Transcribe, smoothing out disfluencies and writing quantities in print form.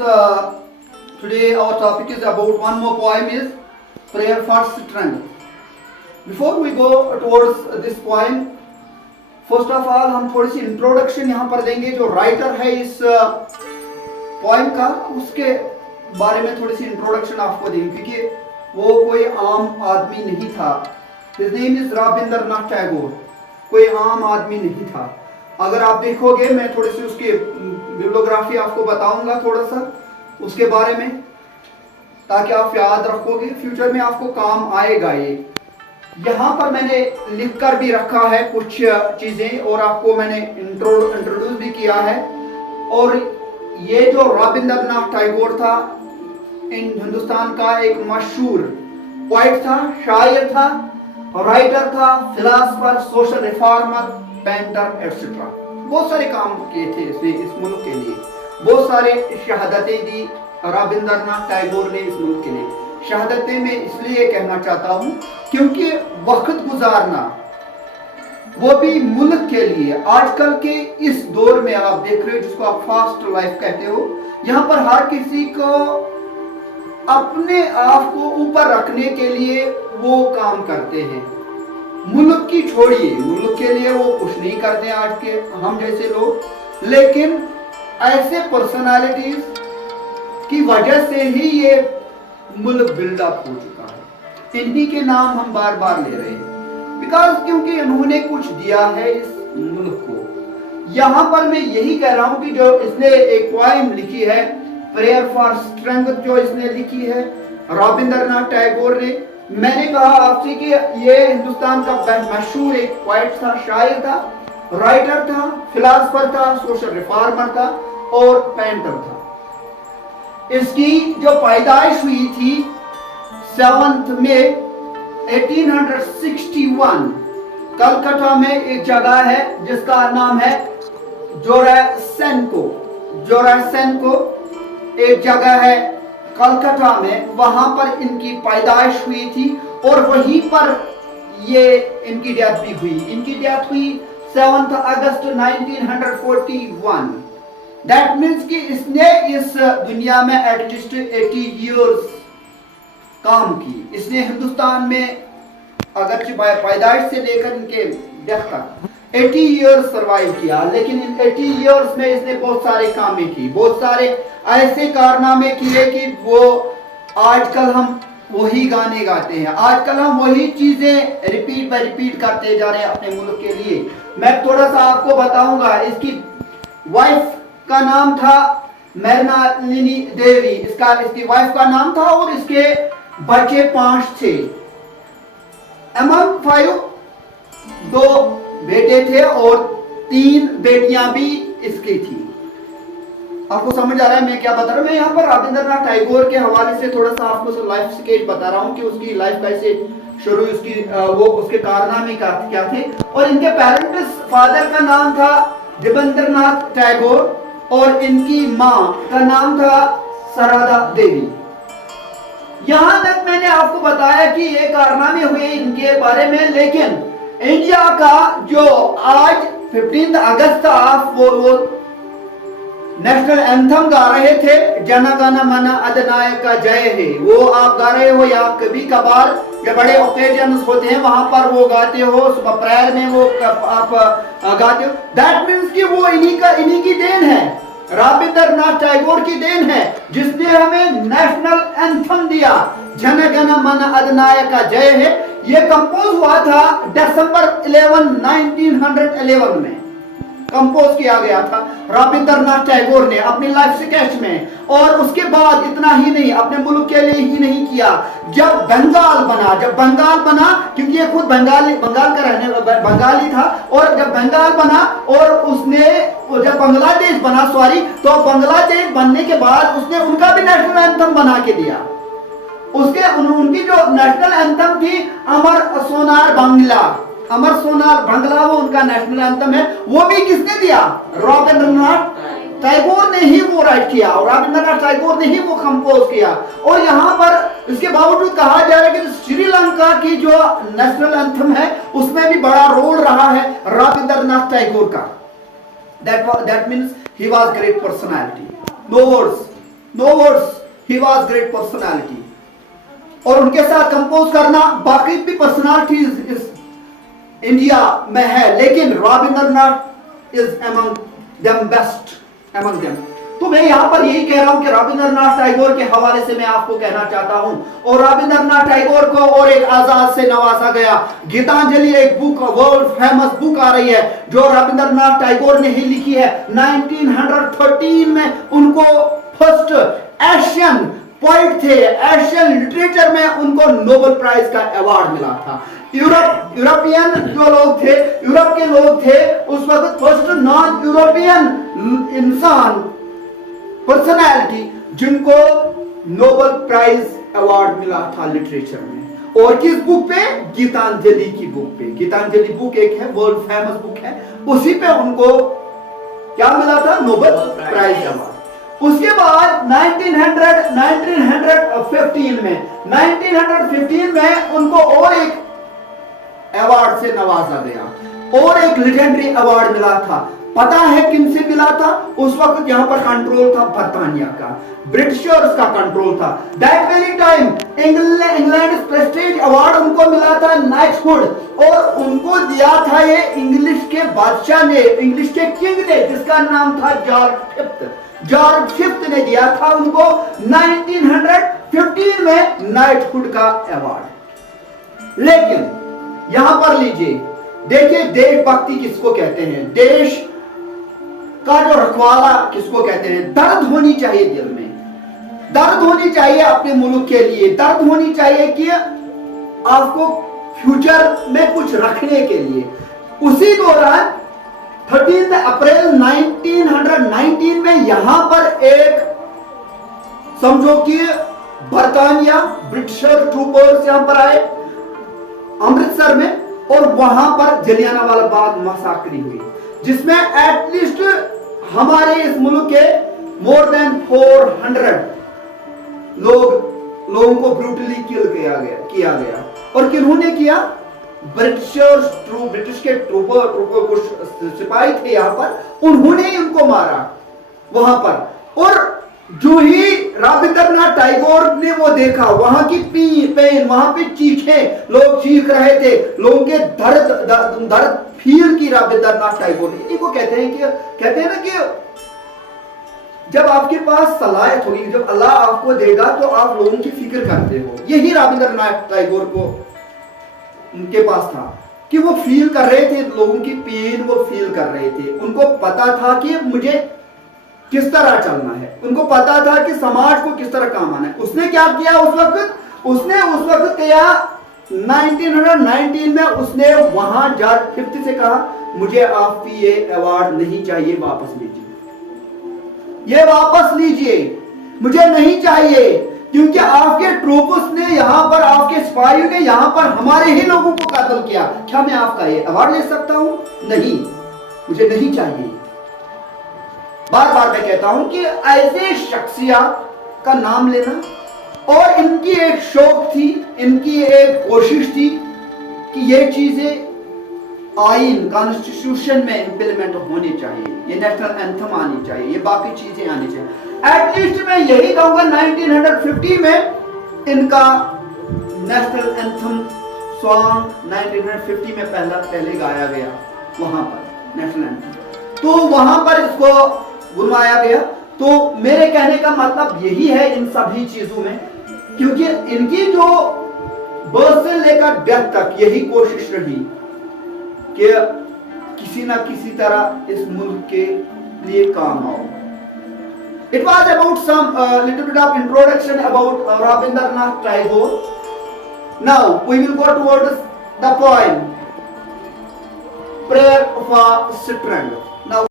today our topic is about one more poem is Prayer for Strength. Before we go towards this poem, first of all हम थोड़ी सी introduction यहाँ पर देंगे. जो writer है इस पोएम का उसके बारे में थोड़ी सी इंट्रोडक्शन आपको देंगे क्योंकि वो कोई आम आदमी नहीं था. His name is Rabindranath Tagore. कोई आम आदमी नहीं था. अगर आप देखोगे मैं थोड़ी सी उसकी बिब्लियोग्राफी आपको बताऊंगा थोड़ा सा उसके बारे में ताकि आप याद रखोगे, फ्यूचर में आपको काम आएगा. ये यहाँ पर मैंने लिखकर भी रखा है कुछ चीजें और आपको मैंने इंट्रोड्यूस भी किया है. और ये जो रविंद्रनाथ टैगोर था हिंदुस्तान का एक मशहूर पोएट था, शायर था, राइटर था, philosopher, social reformer, painter etcetera. बहुत सारे काम किए थे इसने इस मुल्क के लिए. बहुत सारे शहादतें दी रविंद्रनाथ टैगोर ने इस मुल्क के लिए. शहादतें मैं इसलिए कहना चाहता हूँ क्योंकि वक्त गुजारना वो भी मुल्क के लिए आजकल के इस दौर में आप देख रहे हो जिसको आप फास्ट लाइफ कहते हो. यहाँ पर हर किसी को अपने आप को ऊपर रखने के लिए वो काम करते हैं. मुल्क की छोड़िए, मुल्क के लिए वो कुछ नहीं करते हैं आज के हम जैसे लोग. लेकिन ऐसे पर्सनालिटीज की वजह से ही ये मुल्क बिल्डअप हो चुका है. इन्हीं के नाम हम बार बार ले रहे हैं बिकॉज क्योंकि इन्होंने कुछ दिया है इस मुल्क को. यहाँ पर मैं यही कह रहा हूँ कि जो इसने एक पोएम लिखी है प्रेयर फॉर स्ट्रेंथ जो इसने लिखी है रविंद्रनाथ टैगोर ने. मैंने कहा आपसे कि ये हिंदुस्तान का मशहूर एक पोएट था, शायर था, राइटर था, फिलोसोफर था, सोशल रिफॉर्मर था और पेंटर था. इसकी जो पैदाइश हुई थी 7 मई 1861 कलकत्ता में एक जगह है जिसका नाम है जोरासेंको. जोरासेंको एक जगह है कलकत्ता में, वहां पर इनकी पैदाइश हुई थी और वहीं पर ये इनकी डेथ भी हुई. इनकी डेथ हुई 7 अगस्त 1941. दैट मीन्स कि इसने इस दुनिया में एटलीस्ट 80 इयर्स काम की. इसने हिंदुस्तान में अगर पैदाइश से लेकर इनके डेथ तक 80 इयर्स सरवाइव किया. लेकिन इन 80 इयर्स में इसने बहुत सारे कामें की, बहुत सारे ऐसे कारनामे किए कि वो आजकल हम वही गाने गाते हैं, आजकल हम वही चीजें रिपीट बाय रिपीट करते जा रहे हैं अपने मुल्क के लिए. मैं थोड़ा सा आपको बताऊंगा. इसकी वाइफ का नाम था मृणालिनी देवी. इसकी वाइफ का नाम था और इसके बच्चे 5 थे. अमंग 5 2 बेटे थे और 3 बेटियां भी इसकी थी. आपको समझ आ रहा है मैं क्या बता रहा हूं. मैं यहाँ पर रविंद्रनाथ टैगोर के हवाले से थोड़ा सा आपको लाइफ स्केच बता रहा हूँ कि उसकी लाइफ कैसे शुरू, उसकी वो उसके कारनामे क्या थे. और इनके पेरेंट्स, फादर का नाम था रविंद्रनाथ टैगोर और इनकी माँ का नाम था सरदा देवी. यहां तक मैंने आपको बताया कि ये कारनामे हुए इनके बारे में. लेकिन इंडिया का जो आज 15 अगस्त था वो नेशनल एंथम गा रहे थे, जन गण मन अधिनायक जय हे. वो आप गा रहे हो या कभी कभार जो बड़े ओकेजन्स होते हैं वहां पर वो गाते हो, सुबह प्रेयर में वो आप गाते हो. दैट मीन्स कि वो इन्हीं की देन है, रविंद्रनाथ टैगोर की देन है जिसने हमें नेशनल एंथम दिया, जन गण मन अधिनायक जय हे. ये कंपोज हुआ था दिसंबर 11 1911 में कंपोज किया गया था रविंद्रनाथ टैगोर ने अपनी लाइफ स्केच में. और उसके बाद इतना ही नहीं, अपने मुल्क के लिए ही नहीं किया. जब बंगाल बना क्योंकि ये खुद बंगाल का रहने बंगाली था, और जब बंगाल बना और उसने जब बांग्लादेश बना तो बांग्लादेश बनने के बाद उसने उनका भी नेशनल एंथम बना के दिया. उनकी जो नेशनल एंथम थी अमर सोनार बांग्ला वो उनका नेशनल एंथम है. वो भी किसने दिया? रविंद्रनाथ टैगोर ने ही वो राइट किया और रविंद्रनाथ टैगोर ने ही वो कंपोज किया. और यहाँ पर इसके बावजूद कहा जा रहा है कि श्रीलंका की जो नेशनल एंथम है उसमें भी बड़ा रोल रहा है रविंद्रनाथ टैगोर का. That means he was great personality. No words. No words, he was great personality. और उनके साथ कंपोज करना, बाकी भी पर्सनालिटीज इस इंडिया में है, लेकिन Rabindranath is among them, best among them. तो मैं यहां पर यही कह रहा हूं कि रविंद्रनाथ टैगोर के हवाले से मैं आपको कहना चाहता हूं। और रविंद्रनाथ टैगोर को और एक आजाद से नवाजा गया। गीतांजलि एक बुक, वर्ल्ड फेमस बुक आ रही है जो रविंद्रनाथ टैगोर ने ही लिखी है। 1913 में उनको फर्स्ट एशियन पोइट थे, एशियन लिटरेचर में उनको नोबेल प्राइज का अवार्ड मिला था। यूरोपियन जो लोग थे, यूरोप के लोग थे उस वक्त फर्स्ट नॉन यूरोपियन इंसान, पर्सनैलिटी जिनको नोबेल प्राइज अवार्ड मिला था लिटरेचर में। और किस बुक पे? गीतांजलि की बुक पे। गीतांजलि बुक एक है, वर्ल्ड फेमस बुक है, उसी पे उनको क्या मिला था? Nobel prize award. उसके बाद 1915 में उनको और एक अवार्ड से नवाजा गया और एक लेजेंडरी अवार्ड मिला था। पता है किन से मिला था? उस वक्त यहां पर कंट्रोल था बर्तानिया का, ब्रिटिशर्स का कंट्रोल था। That very time England Prestige award उनको मिला था, नाइटहुड, और उनको दिया था ये इंग्लिश के बादशाह ने, इंग्लिश के किंग ने, जिसका नाम था जॉर्ज फिफ्थ ने दिया था उनको 1915 में नाइटहुड का अवार्ड। लेकिन यहां पर लीजिए, देखिए देशभक्ति किसको कहते हैं, देश का जो रखवाला किसको कहते हैं। दर्द होनी चाहिए दिल में, दर्द होनी चाहिए अपने मुल्क के लिए, दर्द होनी चाहिए कि आपको फ्यूचर में कुछ रखने के लिए। उसी दौरान 13 अप्रैल 1919 में यहां पर एक, समझो कि बर्तानिया ब्रिटिशर ट्रूपर्स यहां पर आए अमृतसर में, और वहां पर जलियांवाला बाग मसाकरी हुई, जिसमें एटलीस्ट हमारे इस मुल्क के मोर देन 400 लोगों को ब्रूटली किल किया गया। और किन्होंने किया? ब्रिटिश के ट्रूपर कुछ सिपाही थे यहां पर, उन्होंने ही उनको मारा वहां पर। और जो ही रविंद्रनाथ टैगोर ने वो देखा, वहां की पेन, वहां पे चीखें, लोग चीख रहे थे, लोगों के दर्द फील की रविंद्रनाथ टैगोर ने। इनको कहते हैं ना कि जब आपके पास सलाहियत होगी, जब अल्लाह आपको देगा तो आप लोगों की फिक्र करते हो। यही रविंद्रनाथ टैगोर को उनके पास था कि वो फील कर रहे थे, लोगों की पेन वो फील कर रहे थे। उनको पता था कि मुझे किस तरह चलना है, उनको पता था कि समाज को किस तरह काम आना है। उसने क्या किया उस वक्त किया 1919 में, उसने वहां जॉर्ज फिफ्थ से कहा, मुझे आपकी ये अवार्ड नहीं चाहिए, वापस लीजिए, ये वापस लीजिए, मुझे नहीं चाहिए, क्योंकि आपके ट्रूप्स ने यहां पर, आपके सिपाहियों ने यहां पर हमारे ही लोगों को कत्ल किया। क्या मैं आपका ये अवार्ड ले सकता हूं? नहीं, मुझे नहीं चाहिए। बार बार मैं कहता हूं कि ऐसे शख्सियत का नाम लेना, और इनकी एक शौक थी, इनकी एक कोशिश थी कि ये चीजें आइन कॉन्स्टिट्यूशन में इंप्लीमेंट होनी चाहिए, ये नेशनल एंथम आनी चाहिए, ये बाकी चीजें आनी चाहिए। एटलीस्ट मैं यही कहूंगा 1950 में इनका नेशनल एंथम सॉन्ग 1950 में पहले गाया गया वहां पर नेशनल एंथम, तो वहां पर इसको गुनवाया गया। तो मेरे कहने का मतलब यही है इन सभी चीजों में, क्योंकि इनकी जो बर्थ से लेकर डेथ तक यही कोशिश रही कि किसी ना किसी तरह इस मुल्क के लिए काम आओ। It was about some little bit of introduction about Rabindranath Tagore. Now we will go towards the point, prayer for strength. Now